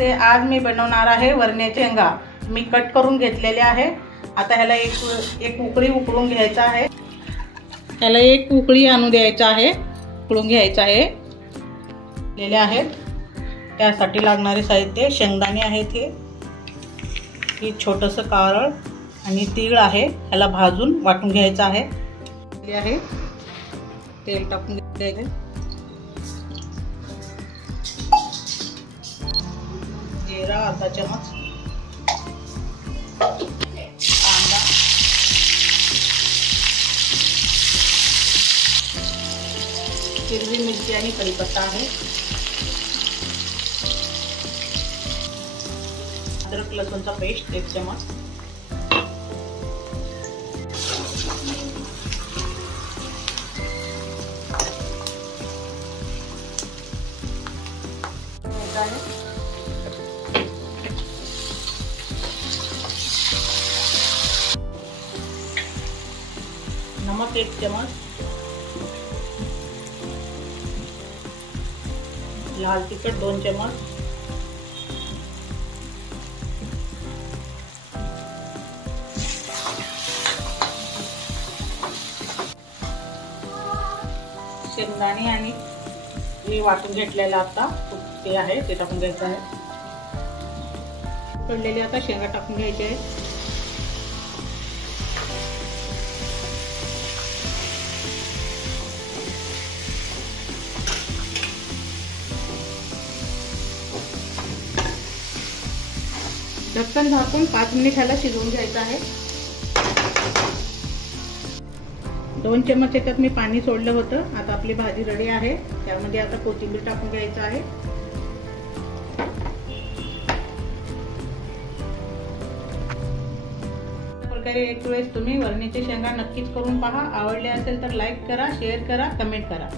ते आज मी बनवणार आहे वरण्याचे शेंगा। मी कट करून घेतलेले आहे। आता ह्याला एक उकळी उकळून घ्यायचा आहे। ह्याला एक उकळी आणू द्यायचा आहे, उकळून घ्यायचा आहे। लेले आहेत त्यासाठी लागणारे साहित्य शेंगदाणे आहेत, हे छोटंसं कारळ आणि तीळ आहे। ह्याला भाजून वाटून घ्यायचं आहे। हे आहे तेल टाकून घ्यायचं, जीरा अर्धा चमच, कांदा, हिरवी मिरची आणि कढीपत्ता आहे, अदरक लसूणचा पेस्ट 1 चमच, नमक 1 चमच, लाल तिखट 2 चमच, शेंगदाणे आणि हे वाटून घेतलेलं आता ते आहे ते टाकून घ्यायचं आहे। उकडलेले आता शेंगा टाकून घ्यायचे आहे। ढक्कन झाकून 5 मिनिट ह्याला शिजवून घ्यायचं आहे। 2 चमच याच्यात मी पाणी सोडलं होतं। आता आपली भाजी रेडी आहे। त्यामध्ये आता कोथिंबीर टाकून घ्यायचं आहे। प्रकारे एक वेळेस तुम्ही वरण्याचे शेंगा नक्कीच करून पहा। आवडले असेल तर लाईक करा, शेअर करा, कमेंट करा।